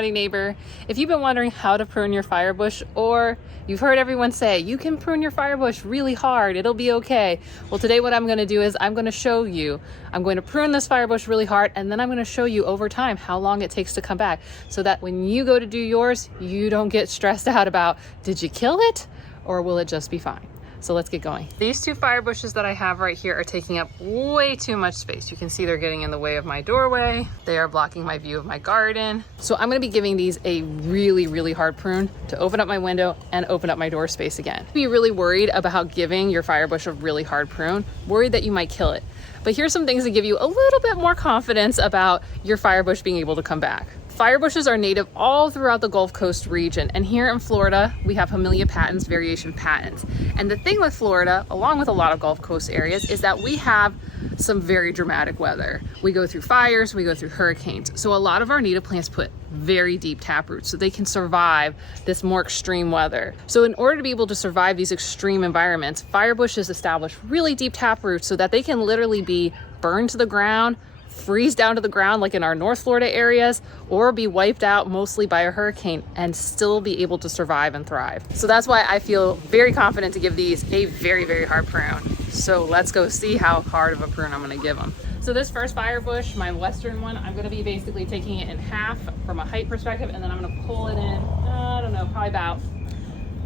howdy neighbor. If you've been wondering how to prune your firebush, or you've heard everyone say you can prune your firebush really hard, it'll be okay. Well, today what I'm going to do is I'm going to show you. I'm going to prune this firebush really hard, and then I'm going to show you over time how long it takes to come back, so that when you go to do yours, you don't get stressed out about, did you kill it or will it just be fine? So let's get going. These two fire bushes that I have right here are taking up way too much space. You can see they're getting in the way of my doorway. They are blocking my view of my garden. So I'm gonna be giving these a really, really hard prune to open up my window and open up my door space again. Be really worried about giving your fire bush a really hard prune, worried that you might kill it. But here's some things that give you a little bit more confidence about your fire bush being able to come back. Fire bushes are native all throughout the Gulf Coast region, and here in Florida we have Hamelia Patens variation patens. And the thing with Florida, along with a lot of Gulf Coast areas, is that we have some very dramatic weather. We go through fires, we go through hurricanes. So a lot of our native plants put very deep taproots so they can survive this more extreme weather. So in order to be able to survive these extreme environments, fire bushes establish really deep taproots so that they can literally be burned to the ground, freeze down to the ground like in our North Florida areas, or be wiped out mostly by a hurricane and still be able to survive and thrive. So that's why I feel very confident to give these a very, very hard prune. So let's go see how hard of a prune I'm gonna give them. So this first fire bush, my western one, I'm gonna be basically taking it in half from a height perspective, and then I'm gonna pull it in, I don't know, probably about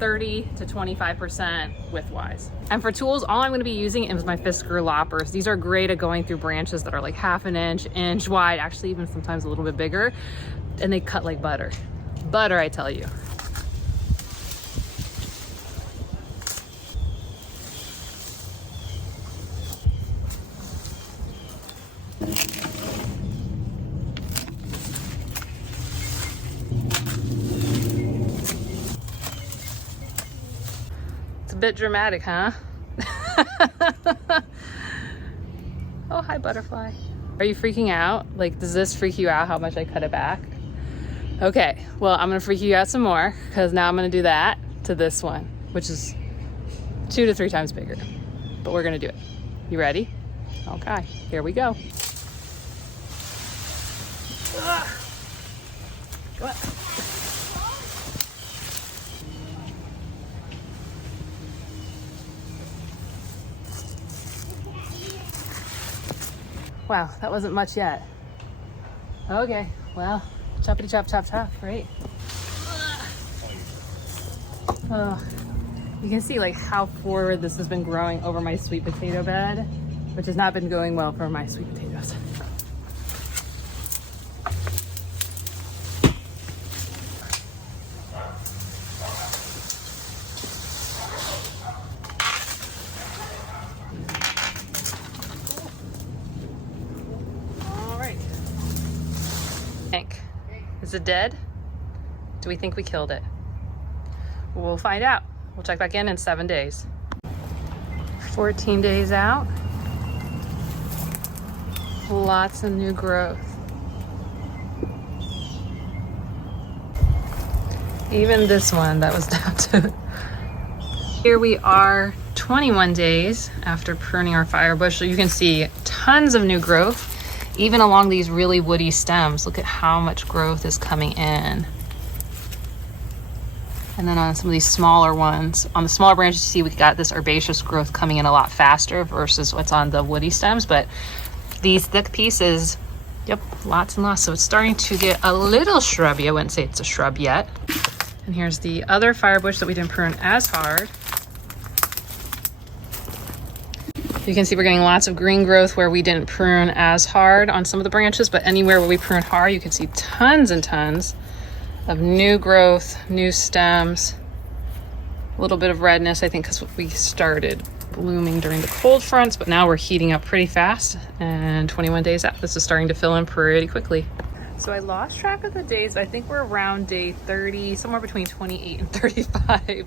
30 to 25% width-wise. And for tools, all I'm going to be using is my fist screw loppers. These are great at going through branches that are like half an inch wide, actually even sometimes a little bit bigger, and they cut like butter. Butter, I tell you. Bit dramatic, huh? Oh, hi butterfly. Are you freaking out? Like, does this freak you out how much I cut it back? Okay, well, I'm gonna freak you out some more, because now I'm gonna do that to this one, which is 2 to 3 times bigger, but we're gonna do it. You ready? Okay, here we go. Come on. Wow, that wasn't much yet. Okay, well, choppity chop, chop, chop, right? You can see like how forward this has been growing over my sweet potato bed, which has not been going well for my sweet potatoes. Is it dead? Do we think we killed it? We'll find out. We'll check back in 7 days. 14 days out. Lots of new growth. Even this one that was down to. Here we are 21 days after pruning our firebush. So you can see tons of new growth. Even along these really woody stems, look at how much growth is coming in. And then on some of these smaller ones, on the smaller branches, you see we got this herbaceous growth coming in a lot faster versus what's on the woody stems. But these thick pieces, yep, lots and lots. So it's starting to get a little shrubby. I wouldn't say it's a shrub yet. And here's the other firebush that we didn't prune as hard. You can see we're getting lots of green growth where we didn't prune as hard on some of the branches, but anywhere where we prune hard, you can see tons and tons of new growth, new stems, a little bit of redness, I think, because we started blooming during the cold fronts, but now we're heating up pretty fast, and 21 days out, this is starting to fill in pretty quickly. So I lost track of the days. I think we're around day 30, somewhere between 28 and 35.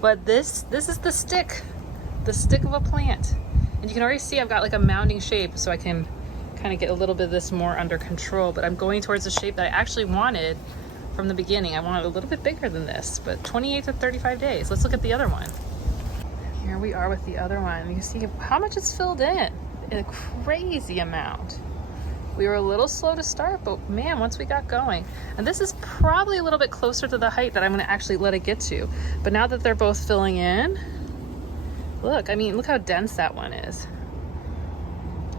But this is the stick of a plant. And you can already see I've got like a mounding shape, so I can kind of get a little bit of this more under control, but I'm going towards the shape that I actually wanted from the beginning. I wanted a little bit bigger than this, but 28 to 35 days. Let's look at the other one. Here we are with the other one. You can see how much it's filled in. A crazy amount. We were a little slow to start, but man, once we got going. And this is probably a little bit closer to the height that I'm gonna actually let it get to. But now that they're both filling in, look, I mean, look how dense that one is.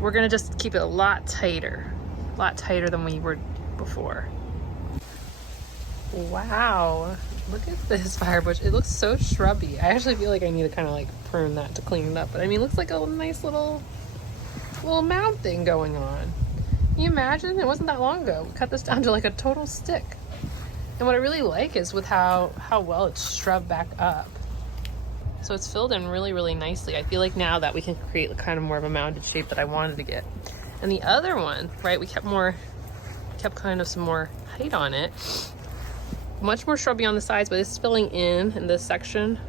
We're gonna just keep it a lot tighter than we were before. Wow, look at this firebush. It looks so shrubby. I actually feel like I need to kind of like prune that to clean it up. But I mean, it looks like a nice little mound thing going on. Can you imagine? It wasn't that long ago. We cut this down to like a total stick. And what I really like is with how well it's shrubbed back up. So it's filled in really, really nicely. I feel like now that we can create kind of more of a mounded shape that I wanted to get. And the other one, right, we kept kind of some more height on it. Much more shrubby on the sides, but it's filling in this section.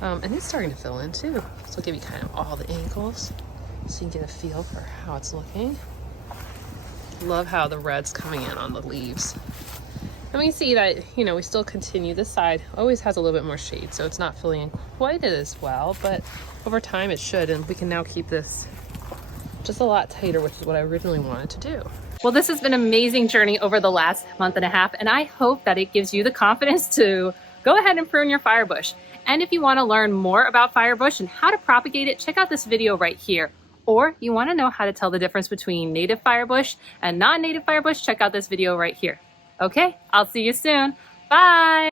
And it's starting to fill in too. So I'll give you kind of all the angles so you can get a feel for how it's looking. Love how the red's coming in on the leaves. And we see that, you know, we still continue. This side always has a little bit more shade, so it's not filling in quite as well, but over time it should, and we can now keep this just a lot tighter, which is what I originally wanted to do. Well, this has been an amazing journey over the last month and a half, and I hope that it gives you the confidence to go ahead and prune your firebush. And if you want to learn more about firebush and how to propagate it, check out this video right here. Or you want to know how to tell the difference between native firebush and non-native firebush, check out this video right here. Okay, I'll see you soon. Bye.